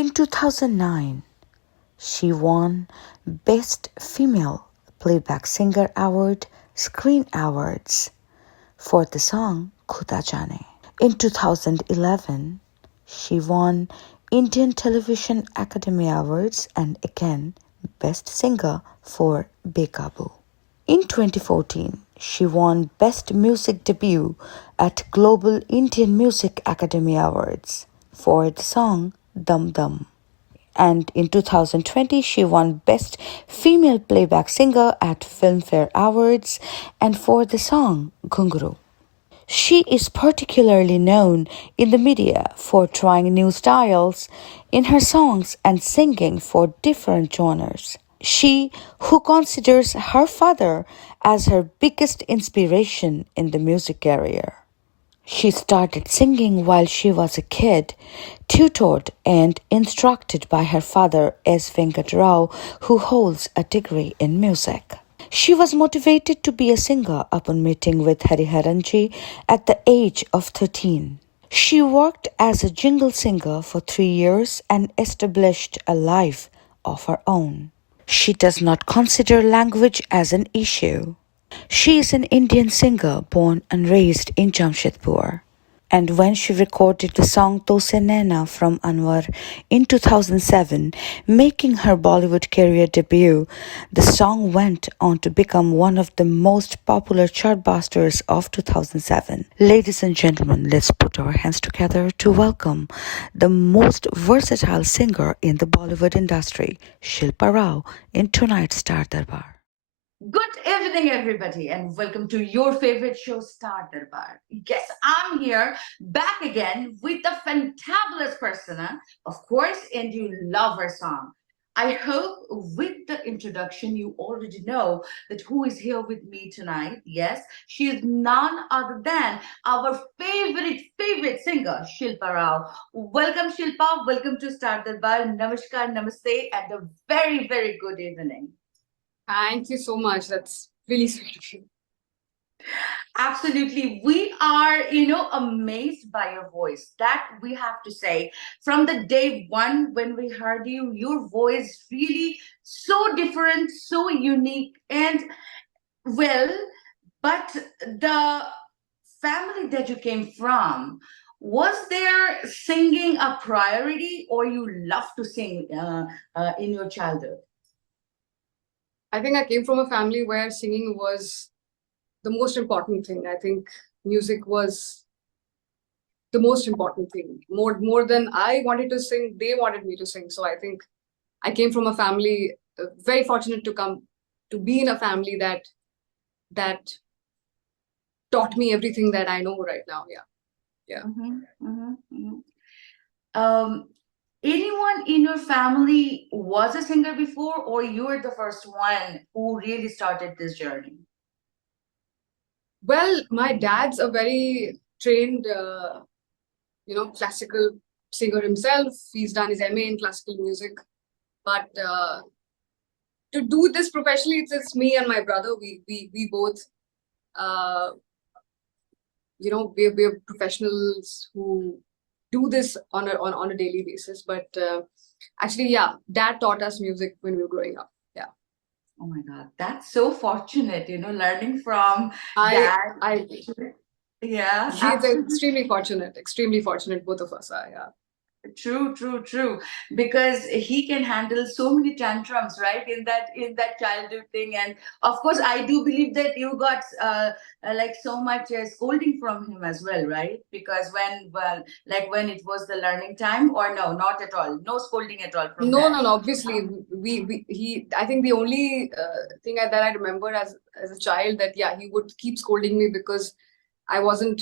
In 2009, she won Best Female Playback Singer Award, Screen Awards for the song Khuda Jane. In 2011, she won Indian Television Academy Awards and again Best Singer for Bekabu. In 2014, she won Best Music Debut at Global Indian Music Academy Awards for the song Dum Dum. And in 2020, she won Best Female Playback Singer at Filmfare Awards and for the song Ghungru. She is particularly known in the media for trying new styles in her songs and singing for different genres. She, who considers her father as her biggest inspiration in the music career. She started singing while she was a kid, tutored and instructed by her father S. Venkat Rao, who holds a degree in music. She was motivated to be a singer upon meeting with Hariharanji at the age of 13. She worked as a jingle singer for 3 years and established a life of her own. She does not consider language as an issue. She is an Indian singer born and raised in Jamshedpur. And when she recorded the song To Se Naina from Anwar in 2007, making her Bollywood career debut, the song went on to become one of the most popular chartbusters of 2007. Ladies and gentlemen, let's put our hands together to welcome the most versatile singer in the Bollywood industry, Shilpa Rao, in tonight's Star Darbar. Good evening, everybody, and welcome to your favorite show, Star Darbar. Yes, I'm here back again with a fantabulous persona, of course, and you love her song. I hope with the introduction you already know that who is here with me tonight. Yes, she is none other than our favorite singer, Shilpa Rao. Welcome, Shilpa. Welcome to Star Darbar. Namaskar, namaste, and a very good evening. Thank you so much. That's really sweet of you. Absolutely. We are, amazed by your voice. That we have to say. From the day one when we heard you, your voice really so different, so unique. And well, but the family that you came from, was there singing a priority or you love to sing in your childhood? I think I came from a family where singing was the most important thing. I think music was the most important thing. More than I wanted to sing, they wanted me to sing. So I think I came from a family very fortunate to be in a family that taught me everything that I know right now. Yeah. Um, anyone in your family was a singer before, or you were the first one who really started this journey? Well, my dad's a very trained, classical singer himself. He's done his MA in classical music. But to do this professionally, it's me and my brother. We both, uh, we're professionals who do this on a daily basis. But actually, yeah, dad taught us music when we were growing up. Yeah. Oh my God, that's so fortunate, learning from I, dad. I, Yeah, he's absolutely. extremely fortunate. Both of us are. Yeah. True. Because he can handle so many tantrums, right? In that childhood thing, and of course, I do believe that you got like so much scolding from him as well, right? Because when it was the learning time, or no, not at all, no scolding at all from No, that. no, no. Obviously, he. I think the only thing that I remember as a child that yeah, he would keep scolding me because I wasn't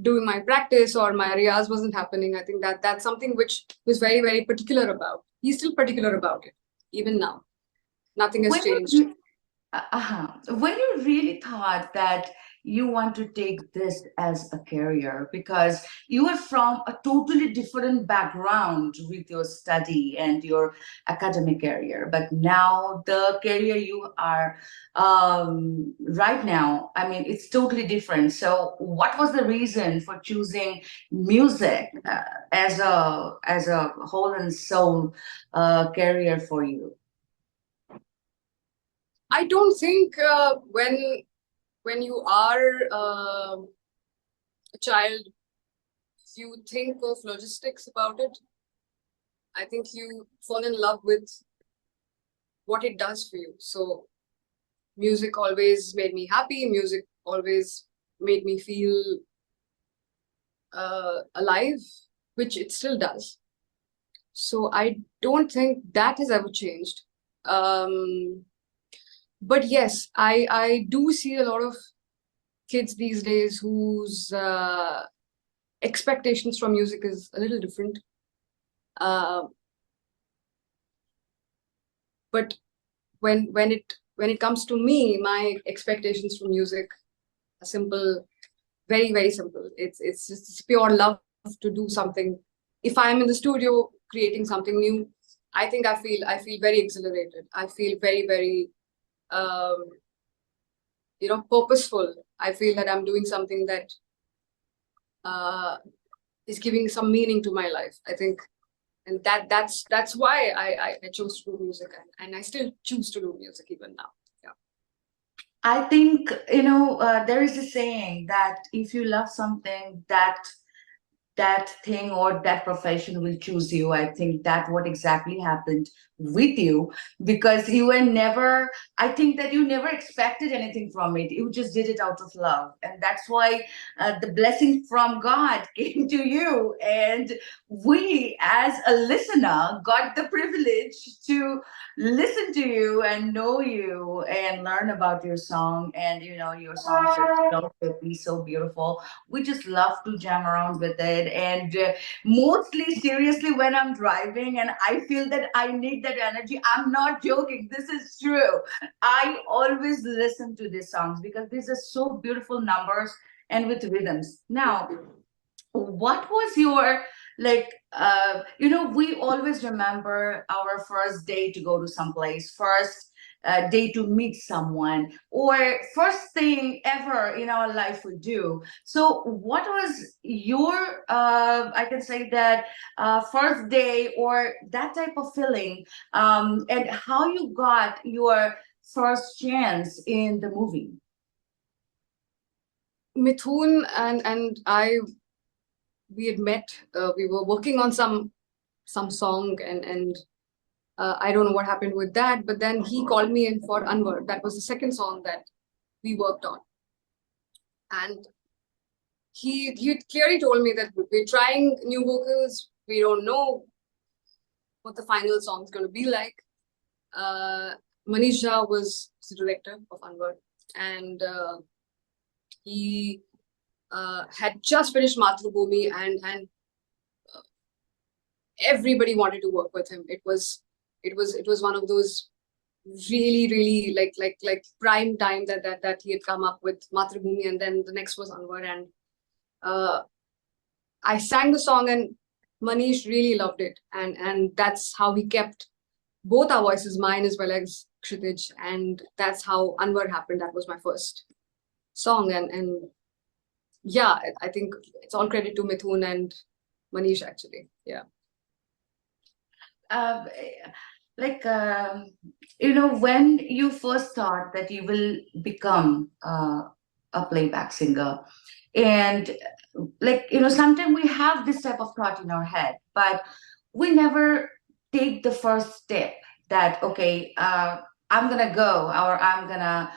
doing my practice or my riyaz wasn't happening. I think that's something which he was very particular about. He's still particular about it even now. Nothing has When changed. you when you really thought that you want to take this as a career? Because you are from a totally different background with your study and your academic career, but now the career you are right now, I mean, it's totally different. So what was the reason for choosing music as a whole and soul career for you? I don't think when you are a child, if you think of logistics about it, I think you fall in love with what it does for you. So music always made me happy. Music always made me feel alive, which it still does. So I don't think that has ever changed. But yes, I do see a lot of kids these days whose expectations from music is a little different. But when it comes to me, my expectations from music are simple, very, very simple. It's just it's pure love to do something. If I'm in the studio creating something new, I think I feel very exhilarated. I feel very, very purposeful. I feel that I'm doing something that is giving some meaning to my life, I think. And that's why I chose to do music, and I still choose to do music even now. Yeah. I think, there is a saying that if you love something, that thing or that profession will choose you. I think that what exactly happened with you, because you were never, I think that you never expected anything from it. You just did it out of love. And that's why the blessing from God came to you. And we, as a listener, got the privilege to listen to you and know you and learn about your song. And, your songs are so pretty, so beautiful. We just love to jam around with it. And mostly seriously, when I'm driving and I feel that I need that energy, I'm not joking, this is true. I always listen to these songs because these are so beautiful numbers and with rhythms. Now, what was your, like, we always remember our first day to go to some place, first day to meet someone, or first thing ever in our life we do. So what was your, I can say that, first day or that type of feeling, and how you got your first chance in the movie? Mithun and I, we had met. We were working on some song, and I don't know what happened with that. But then he called me in for Anwar. That was the second song that we worked on, and he clearly told me that we're trying new vocals. We don't know what the final song is going to be like. Manish Jha was the director of Anwar, and he had just finished Mathrubhumi, and everybody wanted to work with him. It was one of those really, really like prime time that he had come up with Mathrubhumi, and then the next was Anwar, and I sang the song, and Manish really loved it, and that's how he kept both our voices, mine as well as Kshitij, and that's how Anwar happened. That was my first song, and yeah, I think it's all credit to Mithun and Manish, actually. Yeah. uh, like when you first thought that you will become a playback singer, and like sometimes we have this type of thought in our head, but we never take the first step that, okay, I'm gonna go, or I'm gonna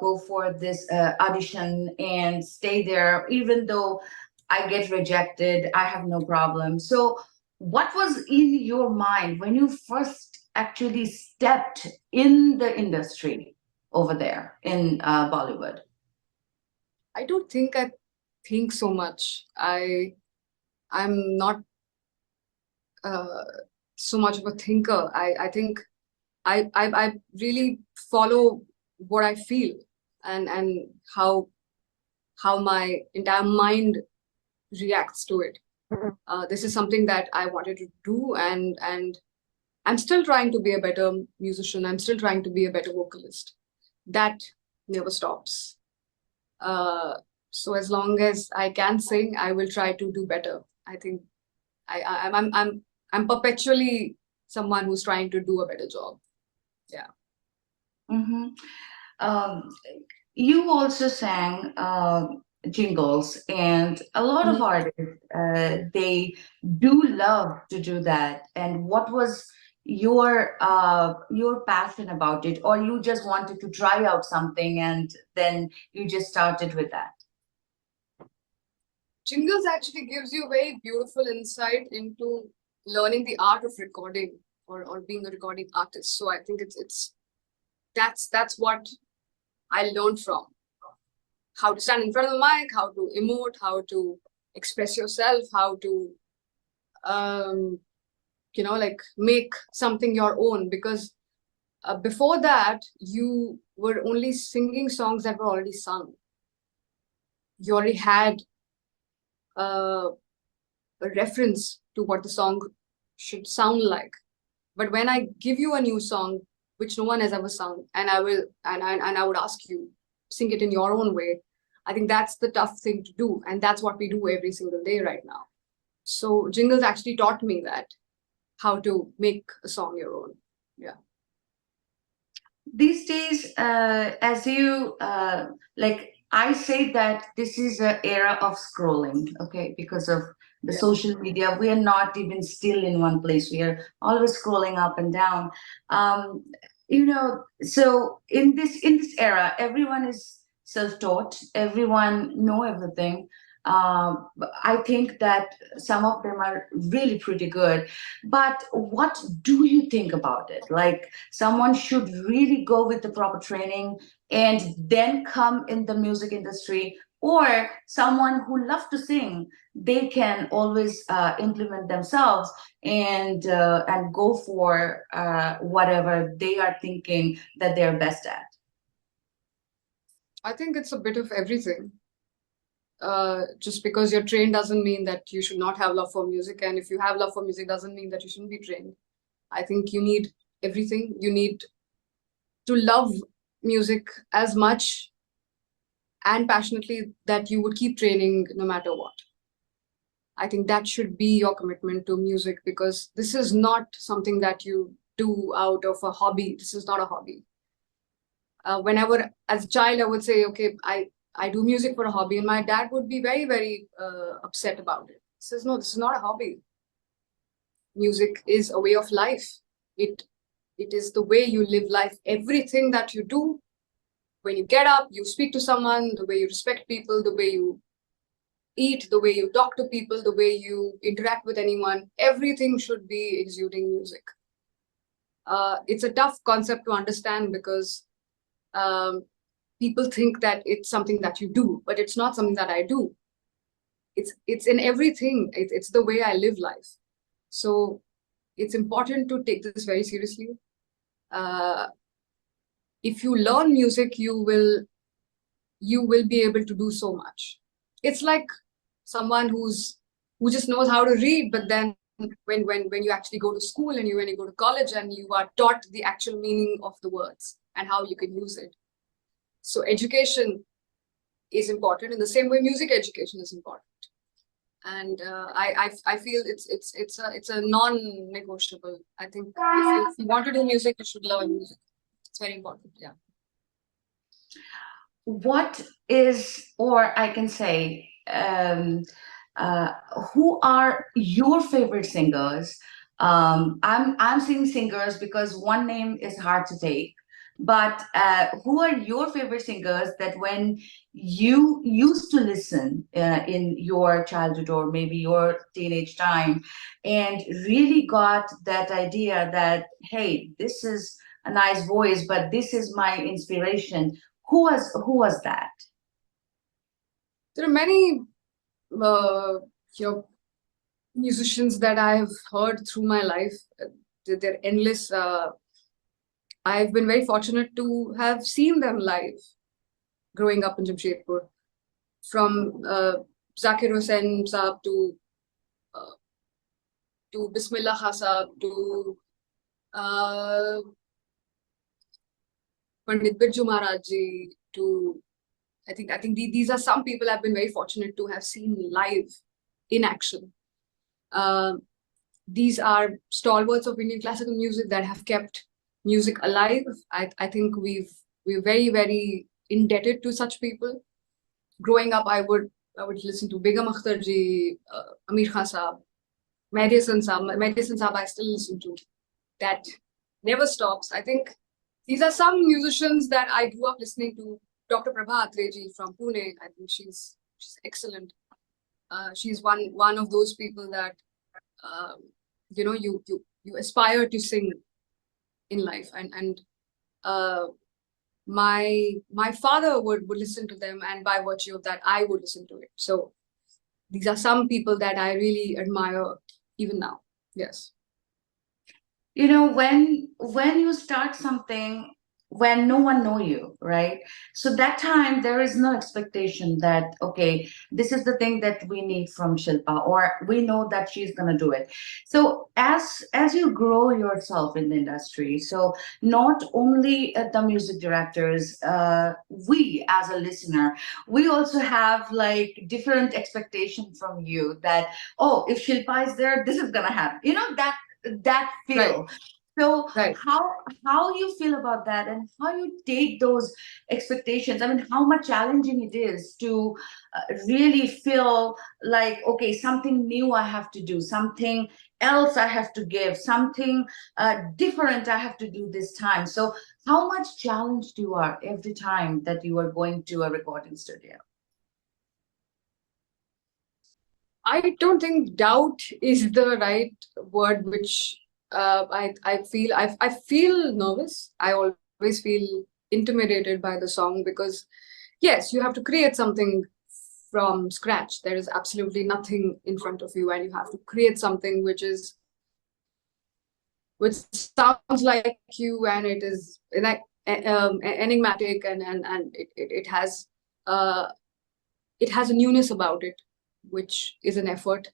go for this audition and stay there even though I get rejected, I have no problem. So what was in your mind when you first actually stepped in the industry over there in Bollywood? I don't think I think so much. I'm not so much of a thinker. I think I really follow what I feel, and how how my entire mind reacts to it. This is something that I wanted to do, and I'm still trying to be a better musician. I'm still trying to be a better vocalist. That never stops. So as long as I can sing, I will try to do better. I think I'm perpetually someone who's trying to do a better job. Yeah. Mm-hmm. Um, you also sang jingles, and a lot of Mhm. artists they do love to do that. And what was your passion about it, or you just wanted to try out something and then you just started with that? Jingles actually gives you very beautiful insight into learning the art of recording, or being a recording artist. So I think that's what I learned from how to stand in front of the mic, how to emote, how to express yourself, how to um, like make something your own. Because before that, you were only singing songs that were already sung. You already had uh, a reference to what the song should sound like. But when I give you a new song which no one has ever sung, and I would ask you sing it in your own way, I think that's the tough thing to do, and that's what we do every single day right now. So jingles actually taught me that, how to make a song your own. Yeah. These days, as you like, I say that this is an era of scrolling, okay, because of the Yeah. social media. We are not even still in one place. We are always scrolling up and down. Um, so in this era, everyone is self-taught. Everyone know everything. I think that some of them are really pretty good. But what do you think about it? Like, someone should really go with the proper training and then come in the music industry, or someone who loves to sing, they can always implement themselves and go for whatever they are thinking that they're best at. I think it's a bit of everything. Just because you're trained doesn't mean that you should not have love for music, and if you have love for music doesn't mean that you shouldn't be trained. I think you need everything. You need to love music as much and passionately that you would keep training no matter what. I think that should be your commitment to music, because this is not something that you do out of a hobby. This is not a hobby. Whenever as a child I would say, okay, I do music for a hobby, and my dad would be very, very upset about it. He says, no, this is not a hobby. Music is a way of life. It is the way you live life. Everything that you do, when you get up, you speak to someone, the way you respect people, the way you eat, the way you talk to people, the way you interact with anyone, everything should be exuding music. It's a tough concept to understand, because um, people think that it's something that you do, but it's not something that I do. It's in everything. It's the way I live life. So it's important to take this very seriously. Uh, if you learn music, you will be able to do so much. It's like someone who just knows how to read, but then when you actually go to school, and when you go to college, and you are taught the actual meaning of the words and how you can use it. So education is important in the same way music education is important. And I feel it's a non-negotiable. I think if you want to do music, you should learn music. It's very important. Yeah. What is, or I can say, uh, who are your favorite singers? I'm saying singers because one name is hard to take. But who are your favorite singers that when you used to listen in your childhood or maybe your teenage time, and really got that idea that, hey, this is a nice voice, but this is my inspiration? Who was that? There are many uh, you know musicians that I've heard through my life. They're endless. I've been very fortunate to have seen them live growing up in Jamshedpur. from Zakir Hussain Saab uh, to Bismillah Khan Saab to uh, Pandit Birju Maharaj ji to I think these are some people I've been very fortunate to have seen live in action. Uh, these are stalwarts of Indian classical music that have kept music alive. I think we're very, very indebted to such people. Growing up, I would listen to Begum Akhtar ji, Amir Khan Saab, Mehdi Hasan Saab. I still listen to. That never stops. I think these are some musicians that I grew up listening to. Dr. Prabha Atreji from Pune. I think she's excellent. She's one of those people that um, you aspire to sing in life, and uh, my father would listen to them, and by virtue of that, I would listen to it. So these are some people that I really admire even now. Yes. You know, when you start something, when no one know you, right? So that time there is no expectation that, okay, this is the thing that we need from Shilpa, or we know that she's going to do it. So as you grow yourself in the industry, so not only the music directors, we as a listener, we also have like different expectation from you that, oh, if Shilpa is there, this is going to happen, you know, that Right. feel. So Right. how you feel about that, and how you take those expectations? I mean, how much challenging it is to really feel like, okay, something new I have to do, something else I have to give, something different I have to do this time. So how much challenged you are every time that you are going to a recording studio? I don't think doubt is the right word, which I feel nervous. I always feel intimidated by the song because yes, you have to create something from scratch. There is absolutely nothing in front of you, and you have to create something which sounds like you, and it is like enigmatic, and uh, it has a newness about it, which is an effort.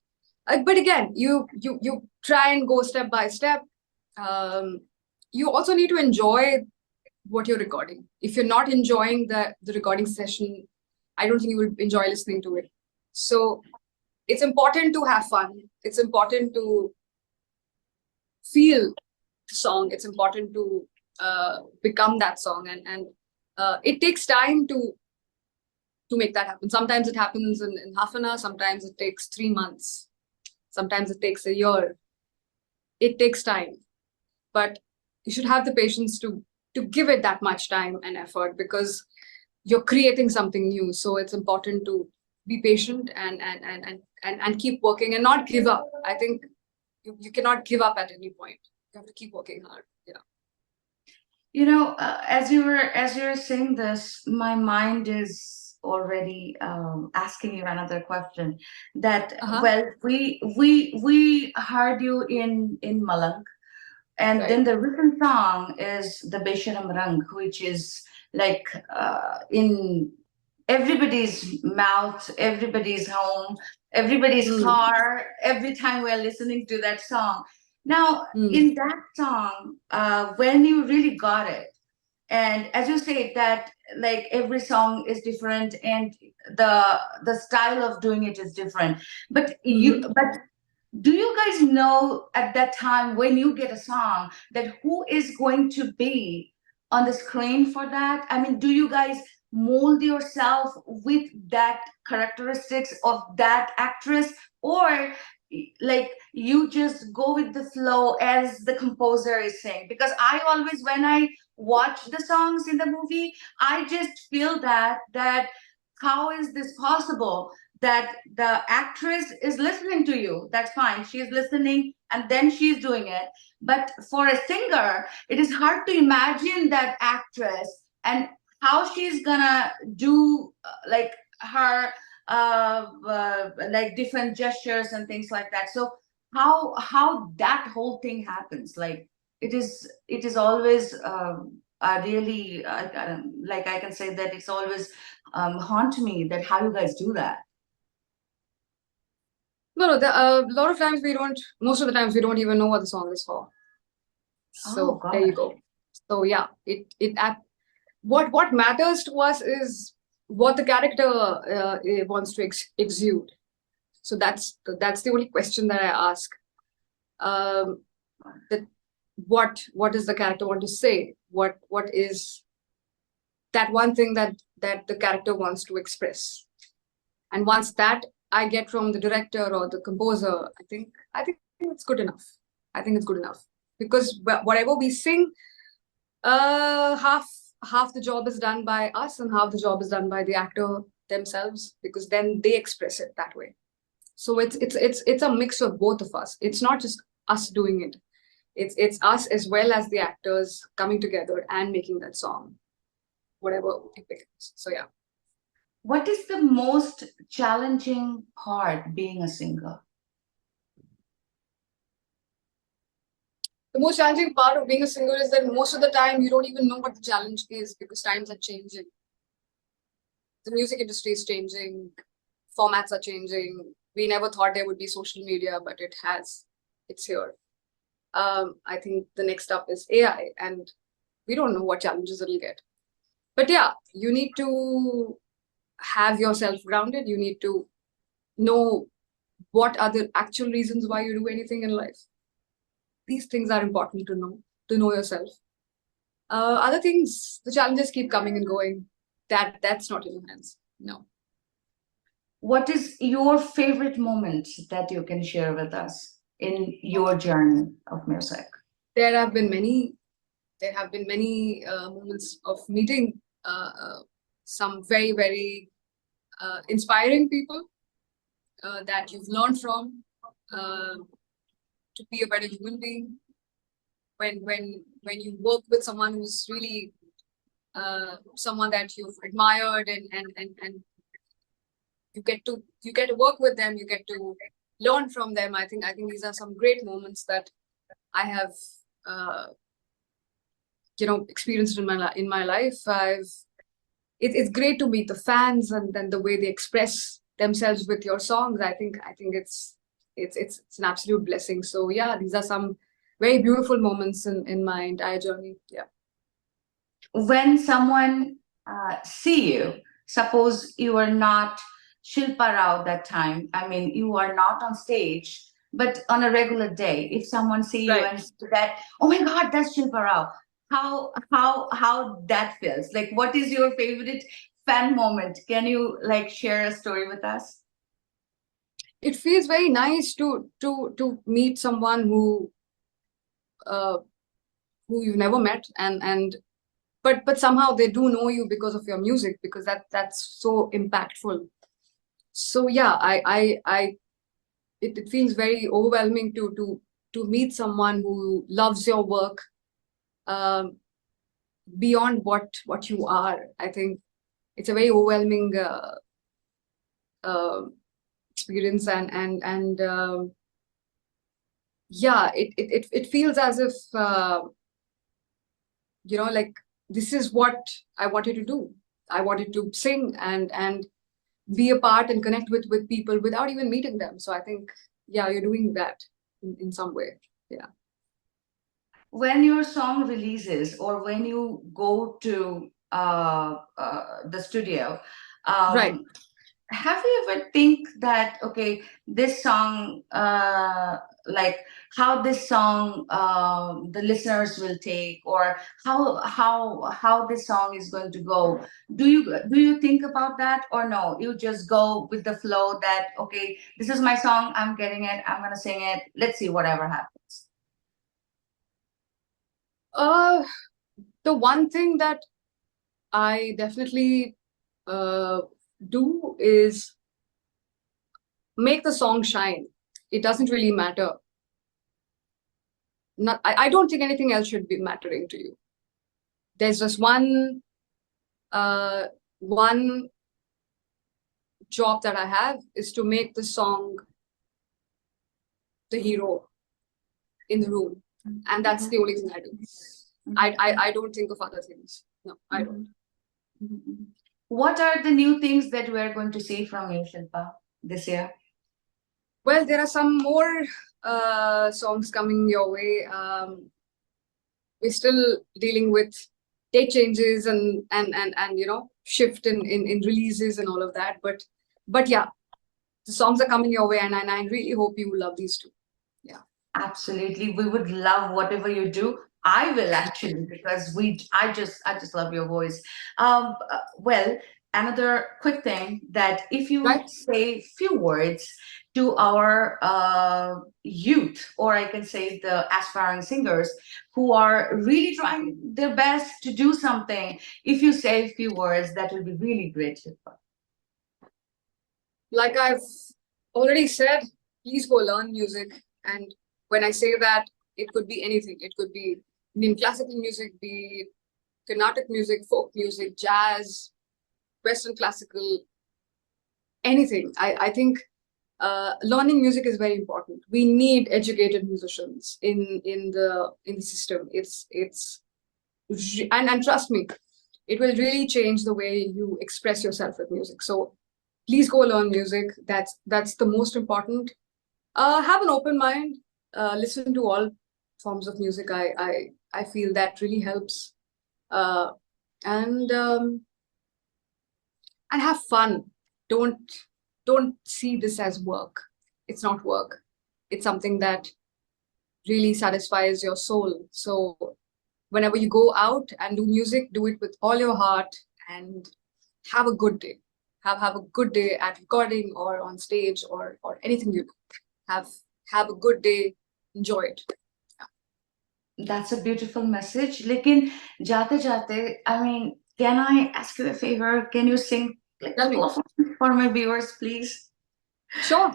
But again, you try and go step by step. Um, you also need to enjoy what you're recording. If you're not enjoying the recording session, I don't think you will enjoy listening to it. So it's important to have fun. It's important to feel the song. It's important to become that song, and it takes time to make that happen. Sometimes it happens in half an hour, sometimes it takes 3 months, sometimes it takes a year. It takes time, but you should have the patience to give it that much time and effort, because you're creating something new. So it's important to be patient and keep working and not give up. I think you cannot give up at any point. You have to keep working hard. Yeah. You know, as you were saying this, my mind is already asking you another question. That, Uh-huh. well, we heard you in Malang, and Right. then the written song is the Besharam Rang, which is like in everybody's mouth, everybody's home, everybody's Mm. car, every time we're listening to that song. Now, Mm. in that song, when you really got it, and as you say that, like every song is different, and the the style of doing it is different. Mm-hmm. But do you guys know at that time when you get a song that who is going to be on the screen for that? I mean, do you guys mold yourself with that characteristics of that actress, or like you just go with the flow as the composer is saying? Because I always, when I watch the songs in the movie, I just feel that how is this possible, that the actress is listening to you? That's fine, she's listening and then she's doing it. But for a singer, it is hard to imagine that actress and how she's gonna do like her like different gestures and things like that. So how that whole thing happens, like it is always really like I can say that it's always haunt me that how you guys do that. No, a lot of times most of the times we don't even know what the song is for. Oh, So there you God. go. So yeah, what matters to us is what the character wants to exude. So that's the only question that I ask. That what does the character want to say? What is that one thing that the character wants to express? And once that I get from the director or the composer, I think it's good enough. I think it's good enough because whatever we sing, half the job is done by us and half the job is done by the actor themselves, because then they express it that way. So it's a mix of both of us. It's not just us doing it. It's us as well as the actors coming together and making that song, whatever it becomes. So yeah. What is the most challenging part being a singer? The most challenging part of being a singer is that most of the time you don't even know what the challenge is because times are changing. The music industry is changing, formats are changing. We never thought there would be social media, but it has. It's here. I think the next up is AI, and we don't know what challenges it'll get. But yeah, you need to have yourself grounded. You need to know what are the actual reasons why you do anything in life. These things are important to know yourself. Other things, the challenges keep coming and going. That's not in your hands. No. What is your favorite moment that you can share with us in your journey of music? There have been many. There have been many moments of meeting some very inspiring people that you've learned from to be a better human being. When you work with someone who's really someone that you've admired and you get to work with them, you get to learn from them. I think these are some great moments that I have experienced in my life. It's great to meet the fans and then the way they express themselves with your songs. I think it's an absolute blessing. So yeah, these are some very beautiful moments in my entire journey. Yeah. When someone see you, suppose you are not Shilpa Rao that time, I mean, you are not on stage, but on a regular day, if someone see you Right. and see that, oh my God, that's Shilpa Rao, how that feels? Like, what is your favorite fan moment? Can you like share a story with us? It feels very nice to meet someone uh, who you've never met, and but somehow they do know you because of your music, because that's so impactful. So yeah, it feels very overwhelming to meet someone who loves your work um, beyond what you are. I think it's a very overwhelming uh, experience, and yeah, it feels as if like, this is what I wanted to do. I wanted to sing and be a part and connect with people without even meeting them. So I think, yeah, you're doing that in some way. Yeah. When your song releases or when you go to the studio, Right. um, have you ever think that, okay, this song, like how this song the listeners will take, or how this song is going to go? Do you think about that, or no, you just go with the flow that, okay, this is my song, I'm getting it, I'm gonna sing it, let's see whatever happens? uh the one thing that I definitely uh do is make the song shine. It doesn't really matter. Not I don't think anything else should be mattering to you. There's just one job that I have, is to make the song the hero in the room, and that's the only thing I do. I don't think of other things. No, I don't. Mhm. What are the new things that we are going to see from you, Shilpa, this year? Well, there are some more songs coming your way. We're still dealing with date changes and shift in releases and all of that. But yeah, the songs are coming your way, and I really hope you love these two. Yeah. Absolutely. We would love whatever you do. I will actually because I just love your voice. Well, another quick thing that if you Right. say few words to our youth, or I can say the aspiring singers who are really trying their best to do something, if you say a few words, that will be really great, Shilpa. Like I've already said, please go learn music. And when I say that, it could be anything. It could be Indian classical music, be Carnatic music, folk music, jazz, Western classical, anything. I think learning music is very important. We need educated musicians in the system. And trust me, it will really change the way you express yourself with music. So please go learn music. That's the most important. Have an open mind. Listen to all forms of music. I feel that really helps. Uh, and and have fun. Don't don't see this as work. It's not work. It's something that really satisfies your soul. So whenever you go out and do music, do it with all your heart and have a good day. Have a good day at recording or on stage or anything you do. Have have a good day. Enjoy it. That's a beautiful message. Lekin jate jate, I mean, can I ask you a favor? Can you sing like a Tell couple me. of songs for my viewers, please? Sure.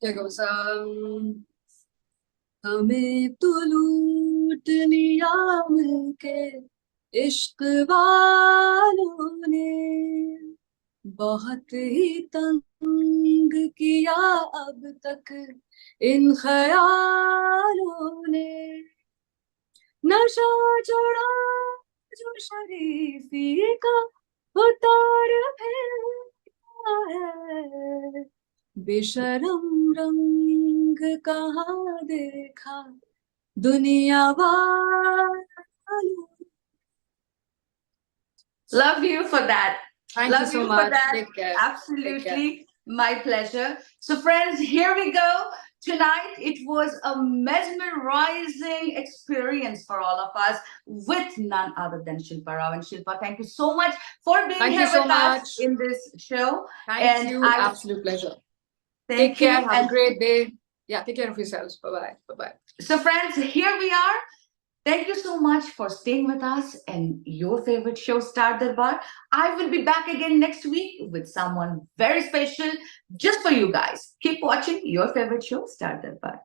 Here goes. हमें तो लूट लिया मिलके इश्क वालों ने बहुत ही तंग किया अब तक इन ख्यालों ने नशा चढ़ा जो शरीफी का वो तार फिरता है बेशरम रंग कहाँ देखा दुनिया वालों. Love you for that. Thank you Love so you for much. that. Take care. Take care. Absolutely. My pleasure. So, friends, here we go. Tonight, it was a mesmerizing experience for all of us with none other than Shilpa Rao. And Shilpa, thank you so much for being Thank you here so with us much. in this show. Thank And you. I Absolute pleasure. Take thank care. you. Have a And great day. Yeah, take care of yourselves. Bye bye. Bye bye. so, friends, here we are. Thank you so much for staying with us and your favorite show, Star Darbar. I will be back again next week with someone very special just for you guys. Keep watching your favorite show, Star Darbar.